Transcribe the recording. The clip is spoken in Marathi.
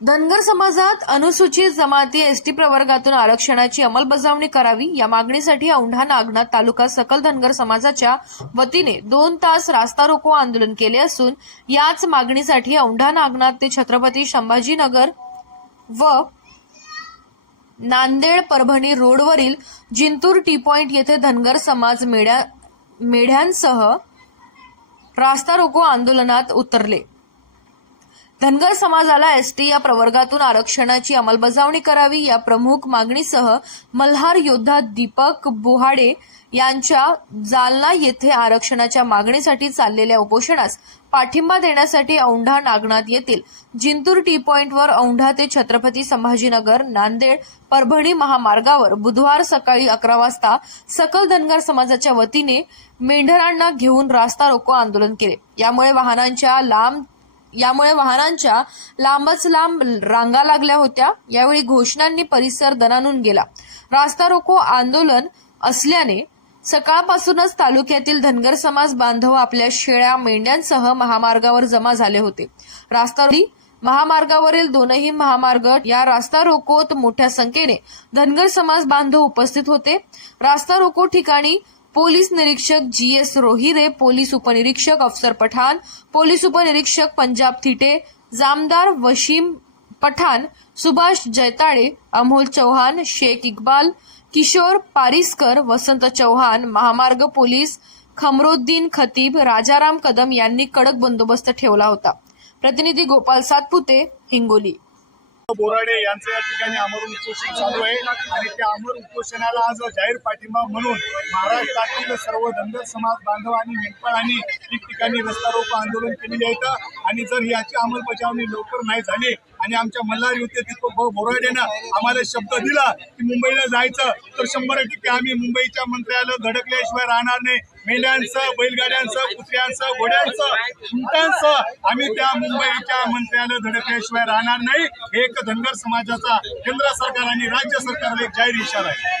धनगर समाजात अनुसूचित जमाती एसटी प्रवर्गातून आरक्षणाची अंमलबजावणी करावी या मागणीसाठी औंढा नागनाथ तालुका सकल धनगर समाजाच्या वतीने दोन तास रास्ता रोको आंदोलन केले असून याच मागणीसाठी औंढा नागनाथ ते छत्रपती संभाजीनगर व नांदेड परभणी रोडवरील जिंतूर टी पॉइंट येथे धनगर समाज मेढ्या मेढ्यांसह रास्ता रोको आंदोलनात उतरले. धनगर समाजाला एसटी या प्रवर्गातून आरक्षणाची अंमलबजावणी करावी या प्रमुख मागणीसह मल्हार योद्धा दीपक बोहाडे यांच्या जालना येथे आरक्षणाच्या मागणीसाठी चाललेल्या उपोषणास पाठिंबा देण्यासाठी औंढा नागनाथ येथील जिंतूर टी पॉइंटवर औंढा ते छत्रपती संभाजीनगर नांदेड परभणी महामार्गावर बुधवार सकाळी अकरा वाजता सकल धनगर समाजाच्या वतीने मेंढरांना घेऊन रास्ता रोको आंदोलन केले. यामुळे वाहनांच्या लांब यामुळे वाहनांच्या लांबच लांब रांगा लागल्या होत्या. यावेळी घोषणांनी परिसर दणानून गेला. रास्ता रोको आंदोलन असल्याने सकाळपासूनच तालुक्यातील धनगर समाज बांधव आपल्या शेळ्या मेंढ्यांसह महामार्गावर जमा झाले होते. रास्ता महामार्गावरील दोनही महामार्ग या रास्ता रोकोत मोठ्या संख्येने धनगर समाज बांधव उपस्थित होते. रास्ता रोको ठिकाणी पोलीस निरीक्षक जी एस रोहिरे पोलीस उपनिरीक्षक अफसर पठाण पोलीस उपनिरीक्षक पंजाब थिटे जामदार वशीम पठाण सुभाष जैताडे अमोल चौहान शेख इक्बाल किशोर पारिसकर वसंत चौहान महामार्ग पोलीस खमरोद्दीन खतीब राजाराम कदम यांनी कडक बंदोबस्त ठेवला होता. प्रतिनिधी गोपाल सातपुते हिंगोली. बोराडे यांचं या ठिकाणी अमर उपोषण चालू आहे. आणि त्या अमर उपोषणाला आज जाहीर पाठिंबा म्हणून महाराष्ट्रातील सर्व धनगर समाज बांधव आणि मेंढपाळांनी ठिकठिकाणी रस्ता रोको आंदोलन केलेले आहेत. आणि जर याची अंमलबजावणी लवकर नाही झाली आणि आमच्या मल्हार युद्ध दीपक भाऊ बोराडेनं आम्हाला शब्द दिला की मुंबईला जायचं तर शंभर टक्के आम्ही मुंबईच्या मंत्र्याला धडकल्याशिवाय राहणार नाही. मेंढ्यांचं बैलगाड्यांचं कुत्र्यांचं घोड्यांचं उंटांचं आम्ही त्या मुंबईच्या मंत्र्याला धडकल्याशिवाय राहणार नाही. हे एक धनगर समाजाचा केंद्र सरकार आणि राज्य सरकारला एक जाहीर इशारा आहे.